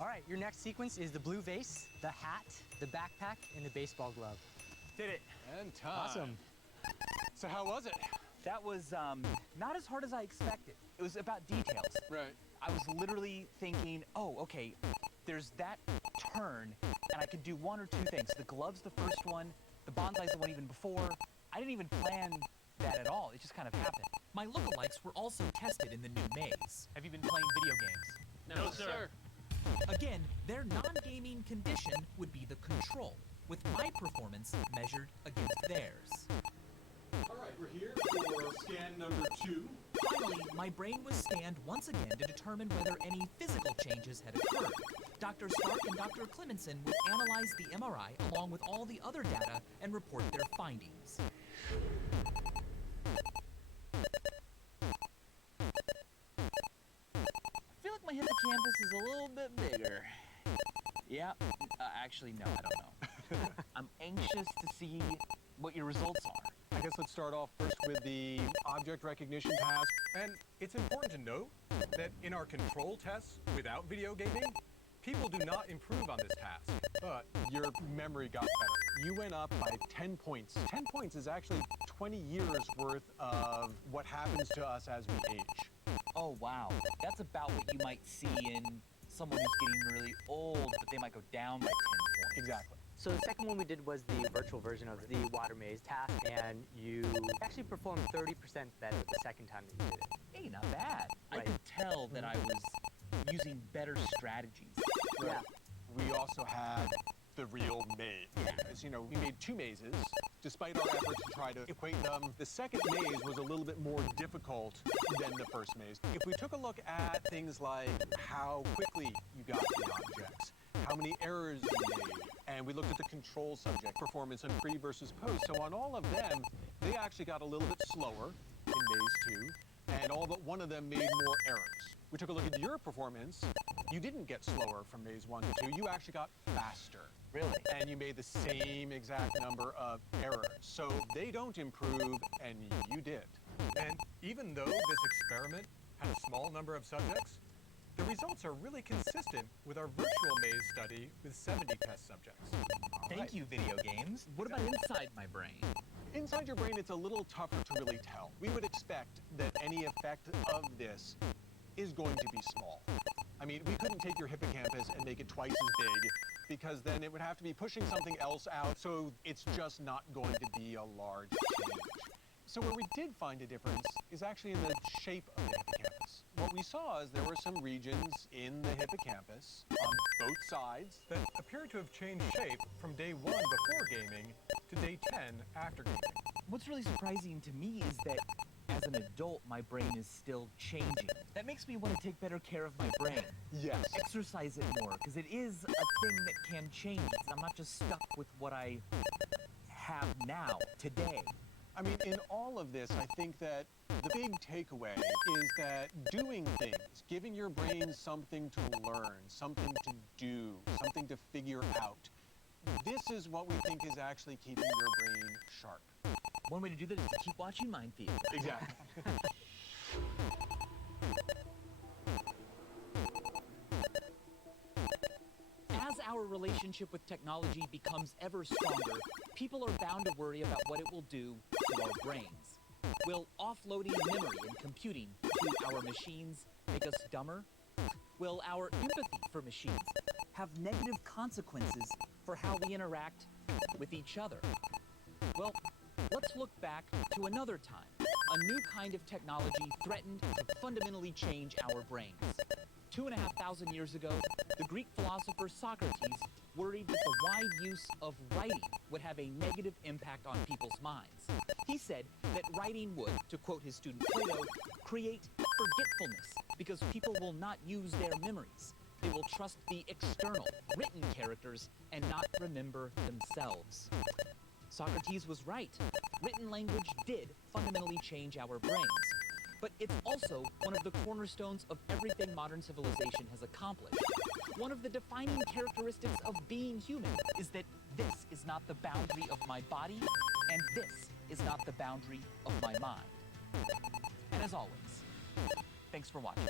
All right, your next sequence is the blue vase, the hat, the backpack, and the baseball glove. Did it. And time. Awesome. So how was it? That was not as hard as I expected. It was about details. Right. I was literally thinking, oh, okay, there's that turn, and I could do one or two things. The glove's the first one, the bonsai's the one even before. I didn't even plan that at all. It just kind of happened. My lookalikes were also tested in the new maze. Have you been playing video games? No, sir. Again, their non-gaming condition would be the control, with my performance measured against theirs. All right, we're here for scan number 2. Finally, my brain was scanned once again to determine whether any physical changes had occurred. Dr. Stark and Dr. Clemenson would analyze the MRI along with all the other data and report their findings. I feel like my hippocampus is a little bit bigger. Yeah, actually, no, I don't know. I'm anxious to see what your results are. I guess let's start off first with the object recognition task. And it's important to note that in our control tests without video gaming, people do not improve on this task. But your memory got better. You went up by 10 points. 10 points is actually 20 years worth of what happens to us as we age. Oh, wow. That's about what you might see in someone who's getting really old, but they might go down by 10 points. Exactly. So the second one we did was the virtual version of the water maze task, and you actually performed 30% better the second time that you did it. Hey, not bad. I Right. could tell that I was using better strategies. Yeah. We also had the real maze. As you know, we made 2 mazes. Despite our efforts to try to equate them, the second maze was a little bit more difficult than the first maze. If we took a look at things like how quickly you got the objects, how many errors you made, and we looked at the control subject performance on pre versus post. So on all of them, they actually got a little bit slower in maze 2, and all but one of them made more errors. We took a look at your performance. You didn't get slower from maze 1 to 2. You actually got faster. Really? And you made the same exact number of errors. So they don't improve, and you did. And even though this experiment had a small number of subjects, the results are really consistent with our virtual maze study with 70 test subjects. Thank you, video games. What about inside my brain? Inside your brain, it's a little tougher to really tell. We would expect that any effect of this is going to be small. I mean, we couldn't take your hippocampus and make it twice as big, because then it would have to be pushing something else out, so it's just not going to be a large change. So where we did find a difference is actually in the shape of the hippocampus. What we saw is there were some regions in the hippocampus on both sides that appeared to have changed shape from day 1 before gaming to day 10 after gaming. What's really surprising to me is that as an adult, my brain is still changing. That makes me want to take better care of my brain. Yes. Exercise it more, because it is a thing that can change. I'm not just stuck with what I have now, today. I mean, in all of this, I think that the big takeaway is that doing things, giving your brain something to learn, something to do, something to figure out, this is what we think is actually keeping your brain sharp. One way to do that is to keep watching MindFd. Exactly. As our relationship with technology becomes ever stronger, people are bound to worry about what it will do to our brains. Will offloading memory and computing to our machines make us dumber? Will our empathy for machines have negative consequences for how we interact with each other? Well, let's look back to another time. A new kind of technology threatened to fundamentally change our brains. 2,500 years ago, the Greek philosopher Socrates worried that the wide use of writing would have a negative impact on people's minds. He said that writing would, to quote his student Plato, create forgetfulness because people will not use their memories. They will trust the external, written characters and not remember themselves. Socrates was right. Written language did fundamentally change our brains. But it's also one of the cornerstones of everything modern civilization has accomplished. One of the defining characteristics of being human is that this is not the boundary of my body, and this is not the boundary of my mind. And as always, thanks for watching.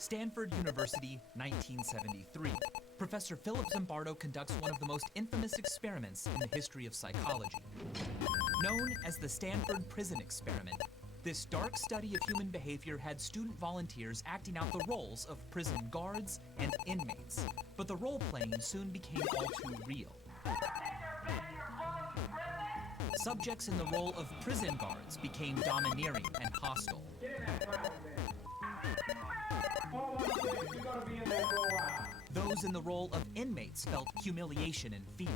Stanford University, 1973. Professor Philip Zimbardo conducts one of the most infamous experiments in the history of psychology. Known as the Stanford Prison Experiment, this dark study of human behavior had student volunteers acting out the roles of prison guards and inmates. But the role-playing soon became all too real. Subjects in the role of prison guards became domineering and hostile. Those in the role of inmates felt humiliation and fear.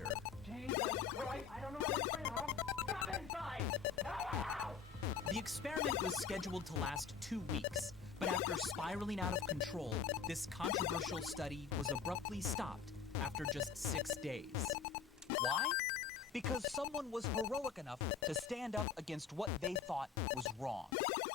The experiment was scheduled to last 2 weeks, but after spiraling out of control, this controversial study was abruptly stopped after just 6 days. Why? Because someone was heroic enough to stand up against what they thought was wrong.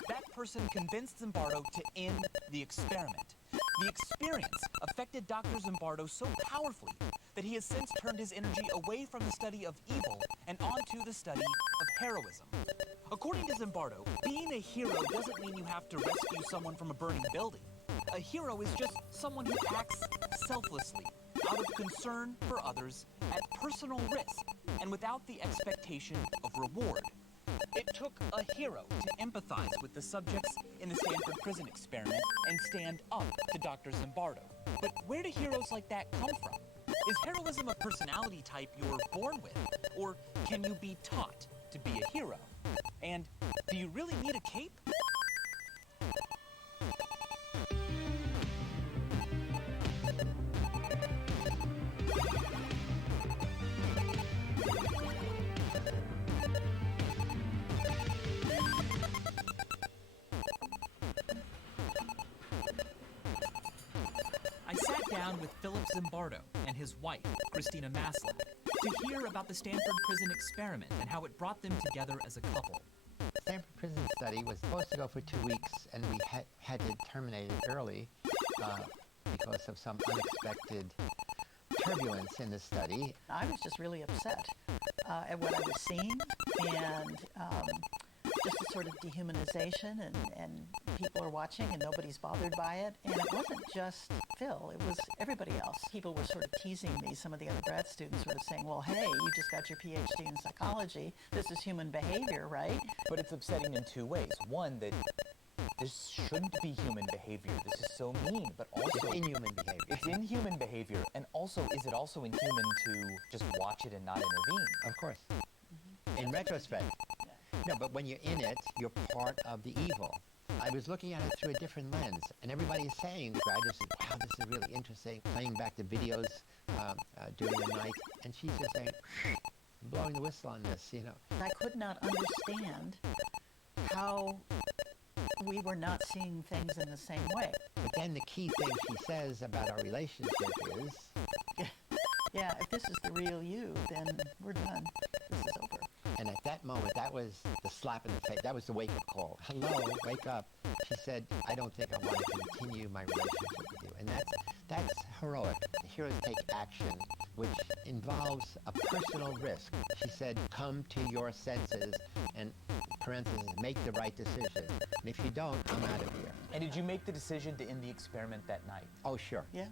That person convinced Zimbardo to end the experiment. The experience affected Dr. Zimbardo so powerfully that he has since turned his energy away from the study of evil and onto the study of heroism. According to Zimbardo, being a hero doesn't mean you have to rescue someone from a burning building. A hero is just someone who acts selflessly, out of concern for others, at personal risk, and without the expectation of reward. It took a hero to empathize with the subjects in the Stanford prison experiment and stand up to Dr. Zimbardo. But where do heroes like that come from? Is heroism a personality type you're born with? Or can you be taught to be a hero? And do you really need a cape? I sat down with Philip Zimbardo and his wife, Christina Maslach, to hear about the Stanford prison experiment and how it brought them together as a couple. The Stanford prison study was supposed to go for 2 weeks, and we had to terminate it early because of some unexpected turbulence in the study. I was just really upset at what I was seeing, and just a sort of dehumanization, and people are watching and nobody's bothered by it. And it wasn't just Phil, it was everybody else. People were sort of teasing me, some of the other grad students sort of saying, well, hey, you just got your PhD in psychology. This is human behavior, right? But it's upsetting in 2 ways. One, that this shouldn't be human behavior. This is so mean, but also... It's inhuman behavior. It's inhuman behavior, and also, is it also inhuman to just watch it and not intervene? Of course. In retrospect. No, but when you're in it, you're part of the evil. I was looking at it through a different lens, and everybody is saying, the graduates said, wow, this is really interesting, playing back the videos during the night, and she's just saying, blowing the whistle on this, you know. I could not understand how we were not seeing things in the same way. But then the key thing she says about our relationship is... Yeah, if this is the real you, then we're done. This is over. And at that moment, that was the slap in the face. That was the wake-up call. Hello, wake up. She said, I don't think I want to continue my relationship with you. And that's heroic. Heroes take action, which involves a personal risk. She said, come to your senses, and parentheses, make the right decision. And if you don't, I'm out of here. And did you make the decision to end the experiment that night? Oh, sure. Yeah.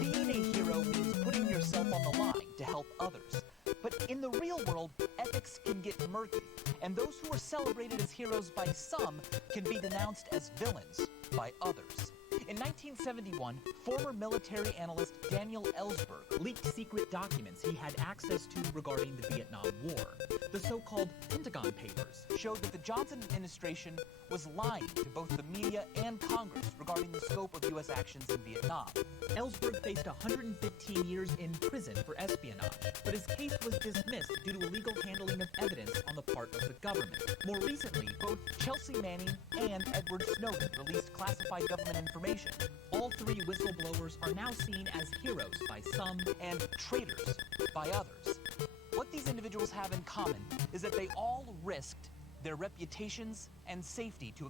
Being a hero means putting yourself on the line to help others. But in the real world, ethics can get murky, and those who are celebrated as heroes by some can be denounced as villains by others. In 1971, former military analyst Daniel Ellsberg Leaked secret documents he had access to regarding the Vietnam War, the so-called Pentagon Papers. showed that the Johnson administration was lying to both the media and Congress regarding the scope of U.S. actions in Vietnam. Ellsberg faced 115 years in prison for espionage, but his case was dismissed due to illegal handling of evidence on the part of the government. More recently, Both Chelsea Manning and Edward Snowden released classified government information, all three whistleblowers are now seen as heroes by some. and traitors by others. What these individuals have in common is that they all risked their reputations and safety to